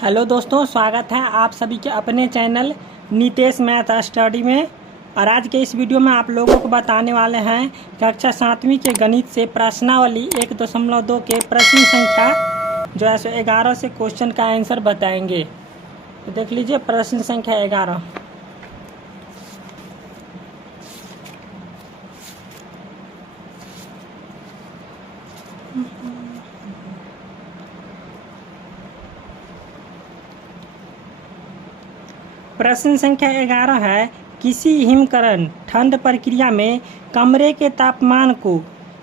Hello दोस्तों, स्वागत है आप सभी के अपने चैनल नितेश मैथ स्टडी में। और आज के इस वीडियो में आप लोगों को बताने वाले हैं कक्षा 7वीं के गणित से प्रश्नावली 1.2 के प्रश्न संख्या जो है 11 से क्वेश्चन का आंसर बताएंगे। तो देख लीजिए प्रश्न संख्या 11। प्रश्न संख्या 11 है, किसी हिमकरण ठंड प्रक्रिया में कमरे के तापमान को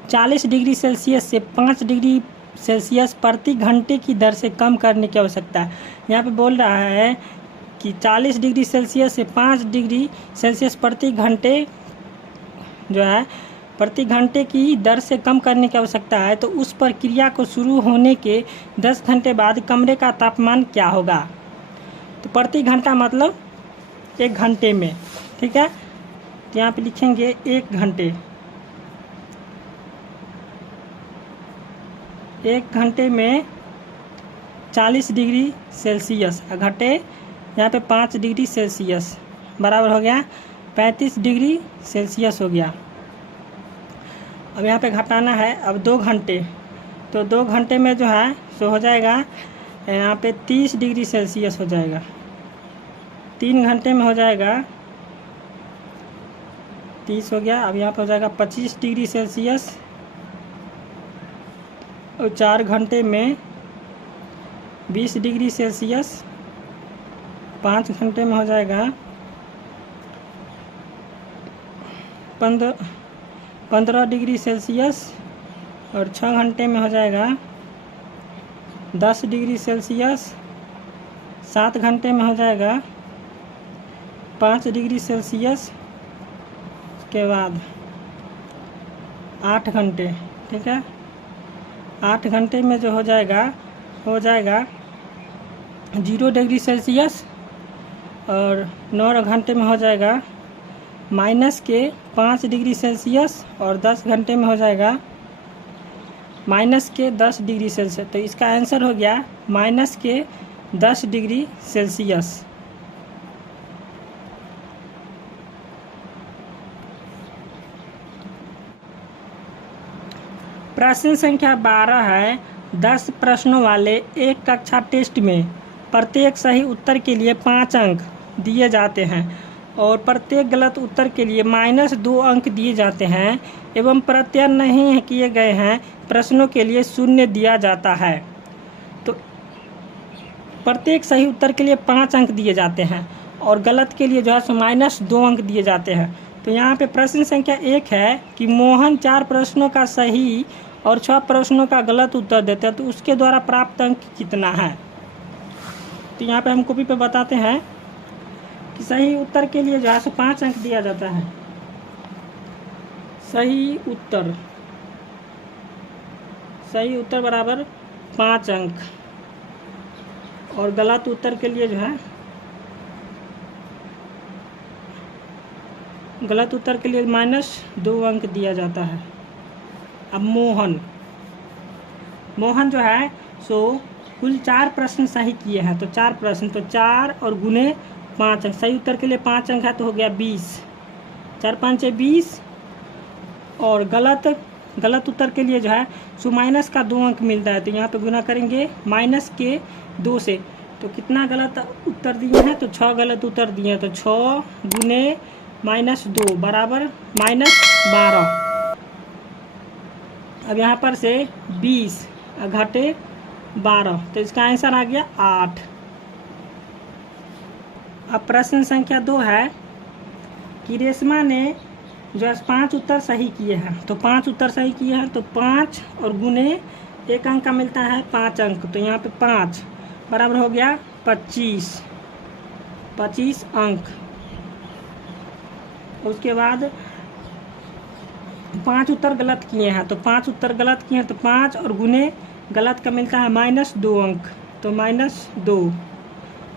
40 डिग्री सेल्सियस से 5 डिग्री सेल्सियस प्रति घंटे की दर से कम करने की आवश्यकता है। यहाँ पे बोल रहा है कि 40 डिग्री सेल्सियस से 5 डिग्री सेल्सियस प्रति घंटे जो है प्रति घंटे की दर से कम करने की आवश्यकता है। तो उस प्रक्रिया को शुरू होने के 10 घंटे बाद कमरे का तापमान क्या होगा। तो प्रति घंटा मतलब 1 घंटे में, ठीक है। तो यहाँ पे लिखेंगे 1 घंटे। 1 घंटे में 40 डिग्री सेल्सियस घटे यहाँ पे 5 डिग्री सेल्सियस बराबर हो गया 35 डिग्री सेल्सियस हो गया। अब यहाँ पे घटाना है। अब 2 घंटे, तो 2 घंटे में जो है सो हो जाएगा यहाँ पे 30 डिग्री सेल्सियस हो जाएगा। 3 घंटे में हो जाएगा 30 हो गया। अब यहाँ पे हो जाएगा 25 डिग्री सेल्सियस। और 4 घंटे में 20 डिग्री सेल्सियस। 5 घंटे में हो जाएगा 15 डिग्री सेल्सियस। और 6 घंटे में हो जाएगा 10 डिग्री सेल्सियस। 7 घंटे में हो जाएगा 5 डिग्री सेल्सियस। उसके बाद 8 घंटे, ठीक है। 8 घंटे में जो हो जाएगा 0 डिग्री सेल्सियस। और 9 घंटे में हो जाएगा -5 डिग्री सेल्सियस। और 10 घंटे में हो जाएगा -10 डिग्री सेल्सियस। तो इसका आंसर हो गया -10 डिग्री सेल्सियस। प्रश्न संख्या 12 है, 10 प्रश्नों वाले एक कक्षा टेस्ट में प्रत्येक सही उत्तर के लिए 5 अंक दिए जाते हैं और प्रत्येक गलत उत्तर के लिए -2 अंक दिए जाते हैं एवं प्रत्यय नहीं किए गए हैं प्रश्नों के लिए 0 दिया जाता है। तो प्रत्येक सही उत्तर के लिए 5 अंक दिए जाते हैं और गलत के लिए जो है -2 अंक दिए जाते हैं। तो यहाँ पे प्रश्न संख्या 1 है कि मोहन 4 प्रश्नों का सही और 6 प्रश्नों का गलत उत्तर देते हैं, तो उसके द्वारा प्राप्त अंक कितना है। तो यहाँ पे हम कॉपी पे बताते हैं कि सही उत्तर के लिए जो है 5 अंक दिया जाता है। सही उत्तर बराबर 5 अंक। और गलत उत्तर के लिए जो है गलत उत्तर के लिए -2 अंक दिया जाता है। अब मोहन जो है सो कुल 4 प्रश्न सही किए हैं। तो 4 प्रश्न, तो 4 और गुने 5 अंक। सही उत्तर के लिए 5 अंक है तो हो गया 20। 4 5 20। और गलत उत्तर के लिए जो है सो -2 अंक मिलता है। तो यहाँ पे गुना करेंगे -2 से। तो कितना गलत उत्तर दिए हैं, तो 6 गलत उत्तर दिए हैं। तो 6 गुने -2 बराबर -12। अब यहाँ पर से 20 घटे 12, तो इसका आंसर आ गया 8। अब प्रश्न संख्या 2 है कि रेशमा ने जो 5 उत्तर सही किए हैं। तो 5 उत्तर सही किए हैं तो 5 और गुने 1 अंक का मिलता है 5 अंक। तो यहाँ पे 5 बराबर हो गया 25 अंक। उसके बाद 5 उत्तर गलत किए हैं। तो 5 उत्तर गलत किए हैं तो 5 और गुने गलत का मिलता है -2 अंक। तो -2,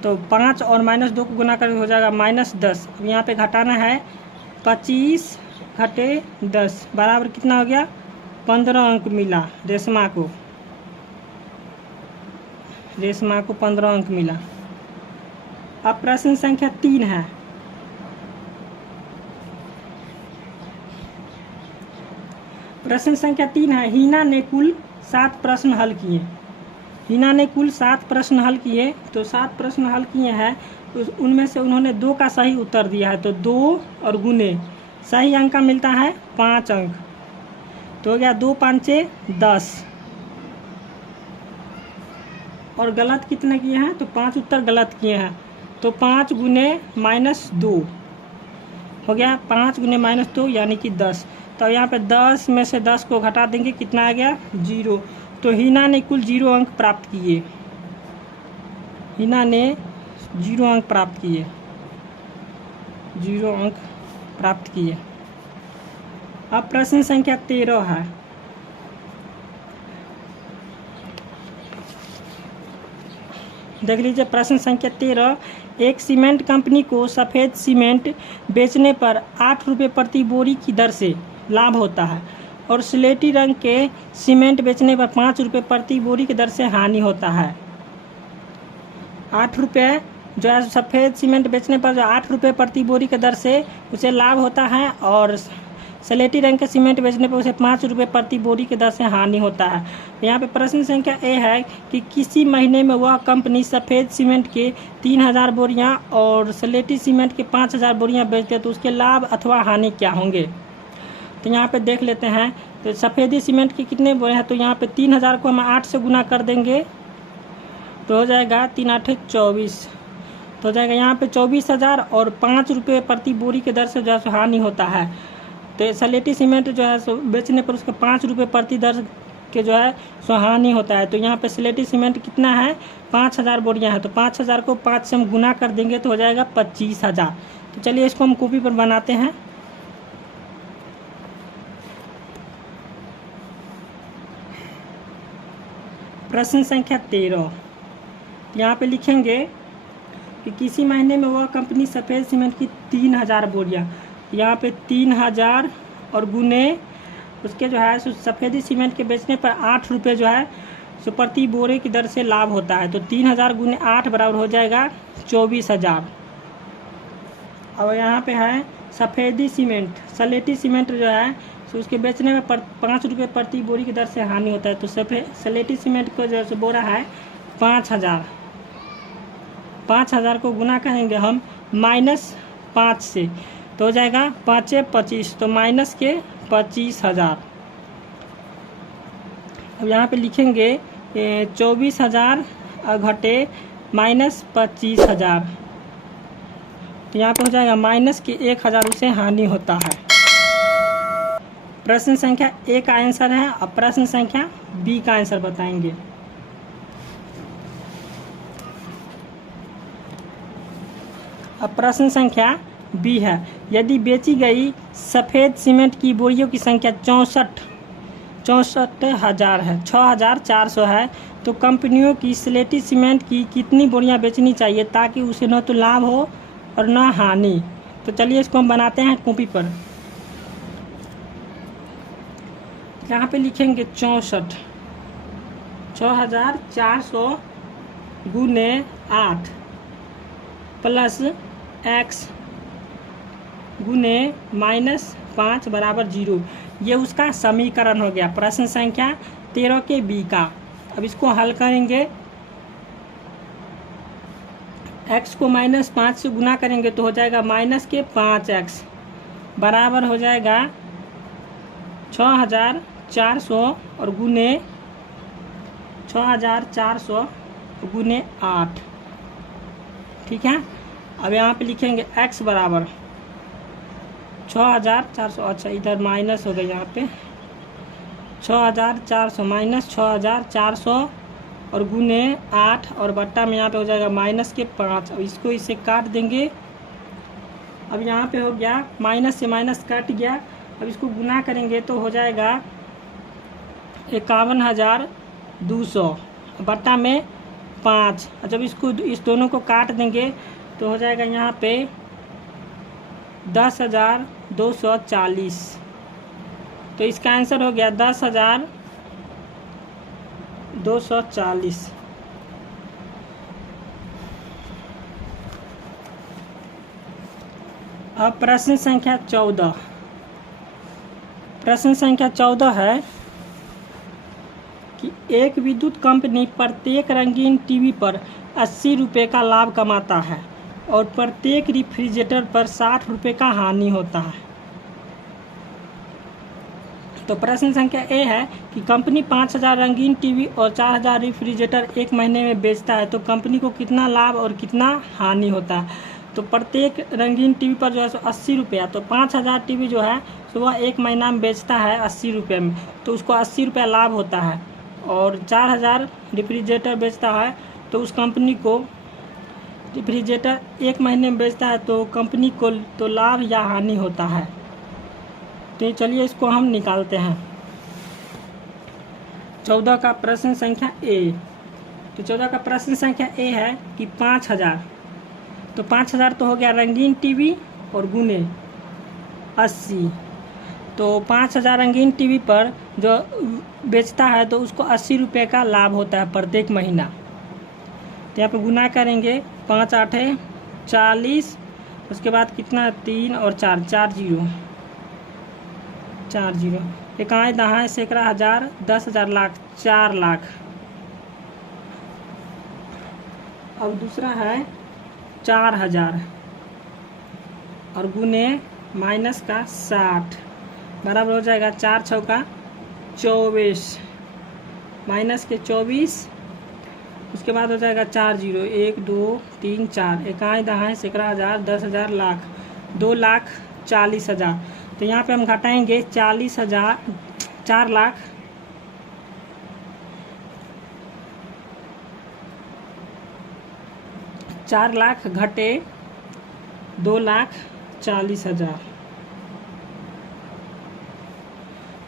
तो 5 और -2 को गुना करके हो जाएगा -10। अब यहाँ पे घटाना है। 25 घटे 10 बराबर कितना हो गया 15 अंक मिला रेशमा को। रेशमा को 15 अंक मिला। अब प्रश्न संख्या 3 है। प्रश्न संख्या 3 है, हीना ने कुल 7 प्रश्न हल किए। हीना ने कुल 7 प्रश्न हल किए, तो 7 प्रश्न हल किए हैं, तो उनमें से उन्होंने 2 का सही उत्तर दिया है, तो 2 और गुने सही अंक का मिलता है 5 अंक, तो हो गया 2 5 10। और गलत कितने किए हैं, तो 5 उत्तर गलत किए हैं, तो 5 गुने -2 हो गया, 5 गुने -2 यानी कि 10। तो यहाँ पे 10 में से 10 को घटा देंगे, कितना आ गया 0। तो हीना ने कुल 0 अंक प्राप्त किए। हीना ने 0 अंक प्राप्त किए, 0 अंक प्राप्त किए। अब प्रश्न संख्या 13 है। देख लीजिए प्रश्न संख्या 13, एक सीमेंट कंपनी को सफ़ेद सीमेंट बेचने पर 8 रुपये प्रति बोरी की दर से लाभ होता है और स्लेटी रंग के सीमेंट बेचने पर 5 रुपये प्रति बोरी की दर से हानि होता है। 8 रुपये जो है सफ़ेद सीमेंट बेचने पर जो 8 रुपये प्रति बोरी की दर से उसे लाभ होता है और स्लेटी रंग के सीमेंट बेचने पर उसे 5 रुपये प्रति बोरी की दर से हानि होता है। यहाँ पे प्रश्न संख्या ए है कि किसी महीने में वह कंपनी सफ़ेद सीमेंट के 3000 बोरियाँ और स्लेटी सीमेंट के 5000 बोरियाँ बेचते हैं, तो उसके लाभ अथवा हानि क्या होंगे। तो यहाँ पे देख लेते हैं, तो सफ़ेदी सीमेंट के कितने बोरे हैं, तो यहाँ पे 3000 को हम 8 से गुना कर देंगे, तो हो जाएगा 3 8 24, तो हो जाएगा यहाँ पे 24,000 और 5 रुपये प्रति बोरी के दर से जो है हानि होता है। तो स्लेटी सीमेंट जो है सो बेचने पर उसका 5 रुपये प्रति दर के जो है सो हानि होता है। तो यहाँ पे स्लेटी सीमेंट कितना है, 5000 बोरियाँ हैं, तो 5000 को 5 से हम गुना कर देंगे, तो हो जाएगा 25,000। तो चलिए इसको हम कॉपी पर बनाते हैं। प्रश्न संख्या 13, यहाँ पे लिखेंगे कि किसी महीने में वह कंपनी सफ़ेद सीमेंट की 3000 बोरियाँ, यहाँ पे 3000 और गुने उसके जो है सो सफ़ेदी सीमेंट के बेचने पर 8 रुपये जो है सो प्रति बोरे की दर से लाभ होता है। तो 3000 गुने 8 बराबर हो जाएगा 24,000। और यहाँ पे है सफ़ेदी सीमेंट, स्लेटी सीमेंट जो है तो उसके बेचने में 5 रुपये प्रति बोरी की दर से हानि होता है। तो स्लेटी सीमेंट को जो है बोरा है 5000, 5000 को गुना करेंगे हम -5 से, तो हो जाएगा 5 25, तो माइनस के 25,000। अब यहाँ पे लिखेंगे 24,000 घटे -25,000, तो यहाँ पे हो जाएगा माइनस के 1,000 उसे हानि होता है। प्रश्न संख्या ए का आंसर है। अब प्रश्न संख्या बी का आंसर बताएंगे। अब प्रश्न संख्या बी है, यदि बेची गई सफ़ेद सीमेंट की बोरियों की संख्या 64,000 है, 6,400 है, तो कंपनियों की स्लेटी सीमेंट की कितनी बोरियां बेचनी चाहिए ताकि उसे न तो लाभ हो और न हानि। तो चलिए इसको हम बनाते हैं कॉपी पर। यहाँ पे लिखेंगे 6,400 गुने 8 प्लस x गुने -5 बराबर 0। ये उसका समीकरण हो गया प्रश्न संख्या 13 के बी का। अब इसको हल करेंगे, x को -5 से गुना करेंगे तो हो जाएगा -5x बराबर हो जाएगा 6,400 और गुने 6,400 गुने 8। ठीक है। अब यहाँ पे लिखेंगे x बराबर 6,400, अच्छा इधर माइनस हो गया, यहाँ पे 6,400 माइनस 6,400 और गुने 8 और बट्टा में यहाँ पे हो जाएगा -5। अब इसको इससे काट देंगे। अब यहाँ पे हो गया माइनस से माइनस कट गया। अब इसको गुना करेंगे तो हो जाएगा 51,200 बट्टा में 5। जब इसको इस दोनों को काट देंगे तो हो जाएगा यहाँ पे 10,240। तो इसका आंसर हो गया 10,240। अब प्रश्न संख्या 14। प्रश्न संख्या 14 है कि एक विद्युत कंपनी प्रत्येक रंगीन टीवी पर 80 रुपये का लाभ कमाता है और प्रत्येक रेफ्रिजरेटर पर 60 रुपये का हानि होता है। तो प्रश्न संख्या ए है कि कंपनी 5000 रंगीन टीवी और 4000 रेफ्रिजरेटर एक महीने में बेचता है, तो कंपनी को कितना लाभ और कितना हानि होता है। तो प्रत्येक रंगीन टीवी पर जो है 80 रुपया, तो 5000 टीवी जो है सो वह एक महीना में बेचता है 80 रुपये में, तो उसको 80 रुपया लाभ होता है। और 4000 रेफ्रिजरेटर बेचता है तो उस कंपनी को रेफ्रिजरेटर एक महीने में बेचता है, तो कंपनी को तो लाभ या हानि होता है। तो चलिए इसको हम निकालते हैं। 14 का प्रश्न संख्या ए। तो 14 का प्रश्न संख्या ए है कि 5000, तो 5000 तो हो गया रंगीन टीवी और गुने 80, तो 5000 रंगीन टीवी पर जो बेचता है तो उसको 80 रुपये का लाभ होता है प्रत्येक महीना। तो यहाँ पे गुना करेंगे, 5 8 40, उसके बाद कितना 3 और 4 4 0 4 0, इकाई दहाई सैकड़ा हज़ार 10,000 लाख 4 लाख। अब दूसरा है 4000 और गुने माइनस का 60 बराबर हो जाएगा 4 चौका 24 माइनस के 24, उसके बाद हो जाएगा 4 0 1 2 3 4, इकाई दहाई सैकड़ा हज़ार 10,000 लाख 2,40,000। तो यहाँ पे हम घटाएंगे 40,000 4 लाख 4 लाख घटे 2,40,000।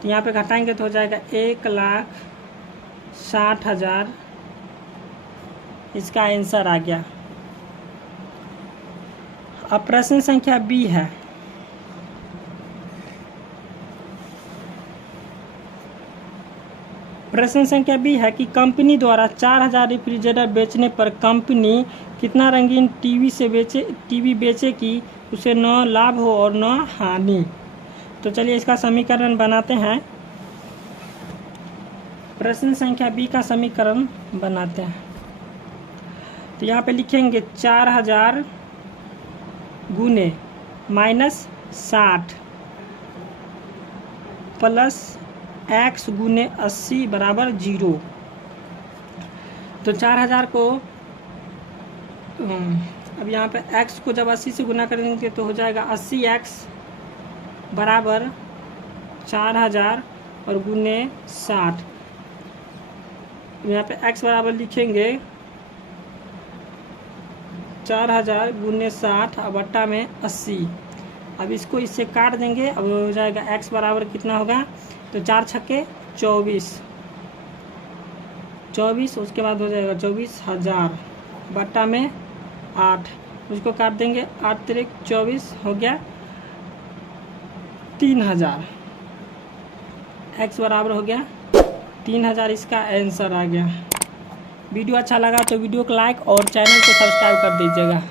तो यहाँ पे घटाएंगे तो हो जाएगा 1,60,000। इसका आंसर आ गया। अब प्रश्न संख्या बी है। प्रश्न संख्या बी है कि कंपनी द्वारा 4000 रेफ्रिजरेटर बेचने पर कंपनी कितना रंगीन टीवी बेचे कि उसे न लाभ हो और न हानि। तो चलिए इसका समीकरण बनाते हैं। प्रश्न संख्या बी का समीकरण बनाते हैं। तो यहाँ पे लिखेंगे 4000 गुने माइनस 60 प्लस x गुने 80 बराबर 0। तो 4000 को अब यहाँ पे x को जब 80 से गुना करेंगे तो हो जाएगा 80x बराबर 4000 और गुने 60। यहाँ पे x बराबर लिखेंगे 4000 गुने 60 और बट्टा में 80। अब इसको इससे काट देंगे, अब हो जाएगा x बराबर कितना होगा, तो 4 छक्के 24, उसके बाद हो जाएगा 24,000 बट्टा में 8, उसको काट देंगे 8 तिरिक 24 हो गया 3000। x बराबर हो गया 3000। इसका आंसर आ गया। वीडियो अच्छा लगा तो वीडियो को लाइक और चैनल को सब्सक्राइब कर दीजिएगा।